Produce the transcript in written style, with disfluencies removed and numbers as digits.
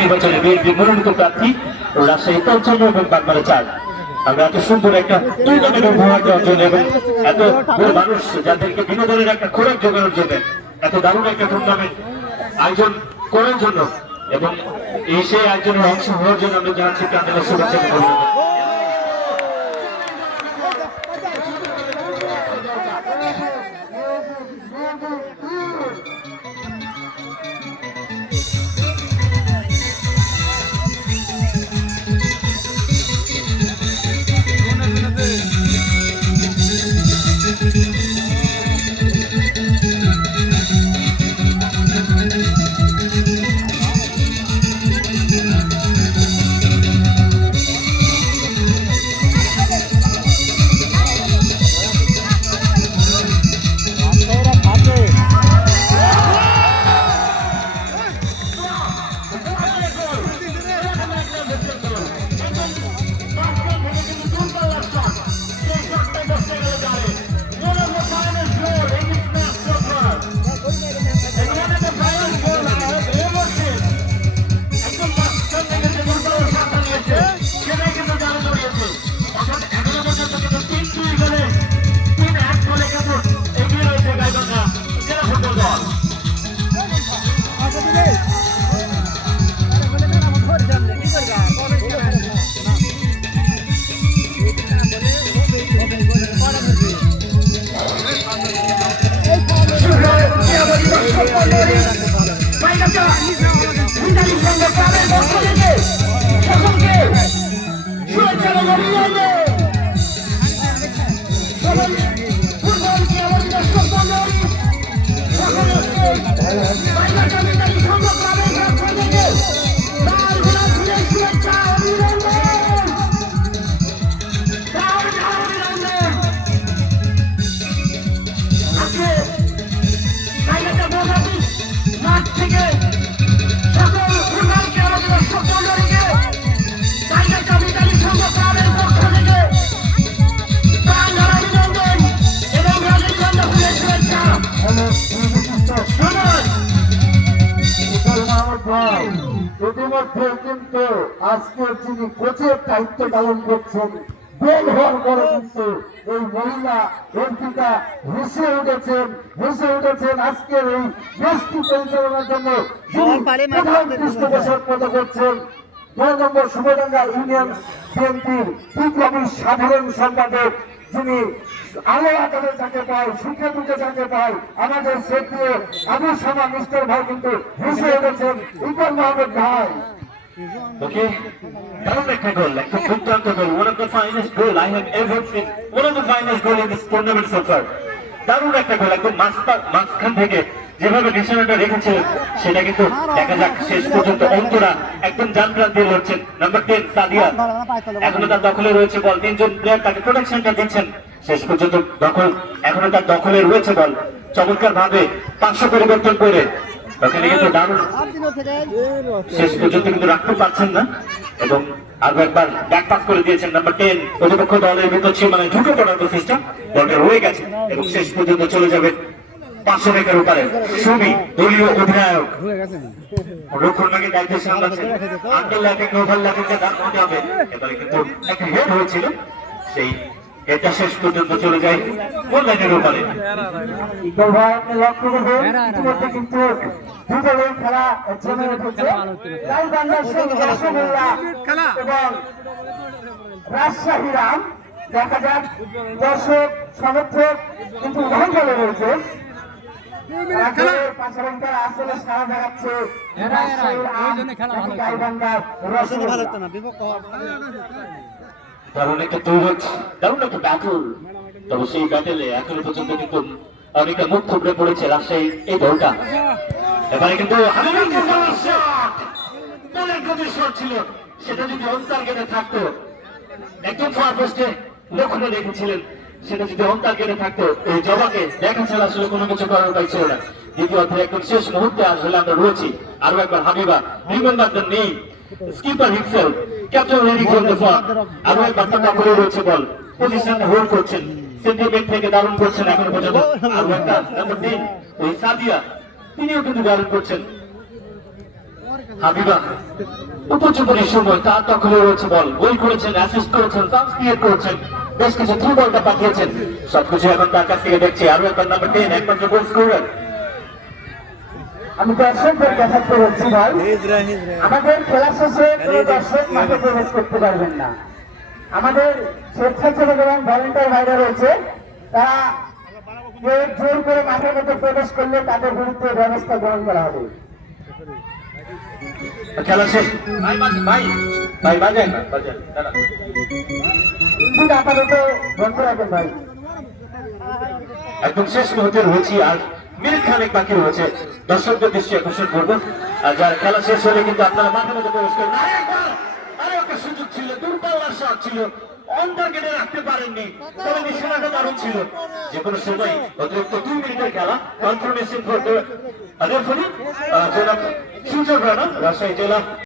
নির্বাচনে বিএনপি মনোনীত প্রার্থী রাজশাহী 55 এবং বাগমারা 4। আমরা এত সুন্দর একটা টুর্নামেন্ট উপহার দেওয়ার জন্য এবং এত মানুষ যাদেরকে বিনোদনের একটা খোরাক জোগানোর জন্য এত দারুণ একটা টুর্নামেন্ট আয়োজন করার জন্য এবং এই সেই আয়োজনের অংশ হওয়ার জন্য আমরা জানাচ্ছি প্রাণের শুভেচ্ছা এবং ইতিমধ্যে কিন্তু আজকে যিনি কোচের দায়িত্ব পালন করছেন গোল হওয়ার পরে কিন্তু এই মহিলা এমপিকা হেসে উঠেছেন আজকের এই ম্যাচটি পরিচালনার জন্য প্রধান পৃষ্ঠপোষকতা করছেন 9 নম্বর শুভডাঙ্গা ইউনিয়ন বিএনপির বিপ্লবী সাধারণ সম্পাদক যিনি আলো আকারে যাকে পায় সুখে দুঃখে যাকে পায় আমাদের সেপ্রিয় আবু শামা মিস্টার ভাই কিন্তু হেসে উঠেছেন ইকবাল মাহমুদ ভাই। Okay, দারুণ একটা গোল, একটা দুর্দান্ত গোল, one of the finest goal I have ever seen, one of the finest goal in this tournament so far. দারুণ একটা গোল, একদম মাঝখান থেকে যেভাবে নিশানাটা রেখেছিলেন সেটা কিন্তু দেখা যাক শেষ পর্যন্ত অন্তরা একদম জানপ্রাণ দিয়ে লড়ছেন। নাম্বার 10 সাদিয়া এখনো তার দখলে রয়েছে বল, 3 জন প্লেয়ার তাকে প্রোটেকশনটা দিচ্ছেন, শেষ পর্যন্ত এখনো তার দখলে রয়েছে বল, চমৎকার ভাবে 500 পরিবর্তন করে ওখানে কিন্তু দারুণ শেষ পর্যন্ত কিন্তু রাখতে পারছেন না এবং আরো একবার ব্যাক পাস করে দিয়েছেন নাম্বার 10 প্রতিপক্ষ দলের ভিতর সীমানে ঢুকে পড়ার প্রচেষ্টা, বলটা রয়ে গেছে এবং শেষ পর্যন্ত চলে যাবে 500 রেখার উপরে। সুমি দলীয় অধিনায়ক রক্ষণভাগে দায়িত্ব সামলাচ্ছেন, আন্ডার ল্যাপিং ওভার ল্যাপিংটা দান হতে হবে। এবারে কিন্তু একটা হেড হয়েছিল, সেই এটা শেষ পর্যন্ত চলে যায় গোল লাইনের উপরে। ইকবাল ভাই আপনি লক্ষ্য করবেন ইতিমধ্যে কিন্তু দুদলের খেলা জমে উঠেছে, গাইবান্ধার সঙ্গে রসগোল্লা এবং রাজশাহী রাম। দেখা যাক দর্শক সমর্থক কিন্তু উদাহরণ করে রয়েছে, পাশাপাশি তারা আসলে সারা দেখাচ্ছে রাজশাহীর আম গাইবান্ধার রসগোল্লা। দারুণ একটা দৌড়, দারুণ একটা ব্যাটল, তবে সেই ব্যাটেলে এখনো পর্যন্ত কিন্তু অনেকটা মুখ থুবড়ে পড়েছে রাজশাহীর এই দলটা। এবারে কিন্তু শট ছিল, সেটা যদি অন টার্গেটে থাকতো, একদম ফার পোস্টে লক্ষ্য রেখেছিলেন, সেটা যদি অন টার্গেটে থাকতো এই জবাকে দেখা ছাড়া আসলে কোনো কিছু করার উপায় ছিল না। দ্বিতীয় অধ্যায় একদম শেষ মুহূর্তে আসলে আমরা রয়েছি, আরো একবার Habiba remember the name skipper himself captain ready from the front, আরো একবার টাকা করে রয়েছে বল, পজিশন হোল্ড করছেন, সেন্টিমেন্ট থেকে দারুণ করছেন এখনো পর্যন্ত। আরো একটা নাম্বার 3 ওই সাদিয়া, তিনিও কিন্তু দারুণ করছেন। হাবিবা উপযুক্ত সময় তার দখলে রয়েছে বল, গোল করেছেন, অ্যাসিস্ট করেছেন, চান্স ক্রিয়েট করেছেন, বেশ কিছু থ্রু বলটা পাঠিয়েছেন, সবকিছু এখন তার কাছ থেকে দেখছি। আরো একবার নাম্বার 10 একমাত্র গোল স্কোরার। আমি দর্শকদের দেখাতে বলছি ভাই, আমাদের খেলা শেষে কোনো দর্শক মাঠে প্রবেশ করতে পারবেন না। আমাদের স্বেচ্ছাসেবক এবং ভলেন্টিয়ার ভাইরা রয়েছে, তারা কেউ জোর করে মাঠের মধ্যে প্রবেশ করলে তাদের বিরুদ্ধে ব্যবস্থা গ্রহণ করা হবে। খেলা শেষ। ভাই ভাই ভাই বাজায় না, বাজায় দাঁড়া। কিন্তু আপাতত বন্ধ রাখেন ভাই। একদম শেষ মুহূর্তে রয়েছি, আর মিনিট খানেক বাকি রয়েছে। দর্শকদের দৃষ্টি আকর্ষণ করবো, আর যার খেলা শেষ হলে কিন্তু আপনারা মাঠের মধ্যে প্রবেশ করেন। আরো একটা সুযোগ ছিল, দূরপাল্লার শট ছিল, অন টার্গেটে রাখতে পারেননি, তবে নিশানাটা দারুণ ছিল। যে কোনো সময় অতিরিক্ত 2 মিনিটের খেলা, কনফার্মেশন ফর দ্য রেফারি জনাব সুযোগ রানা, রাজশাহী জেলা।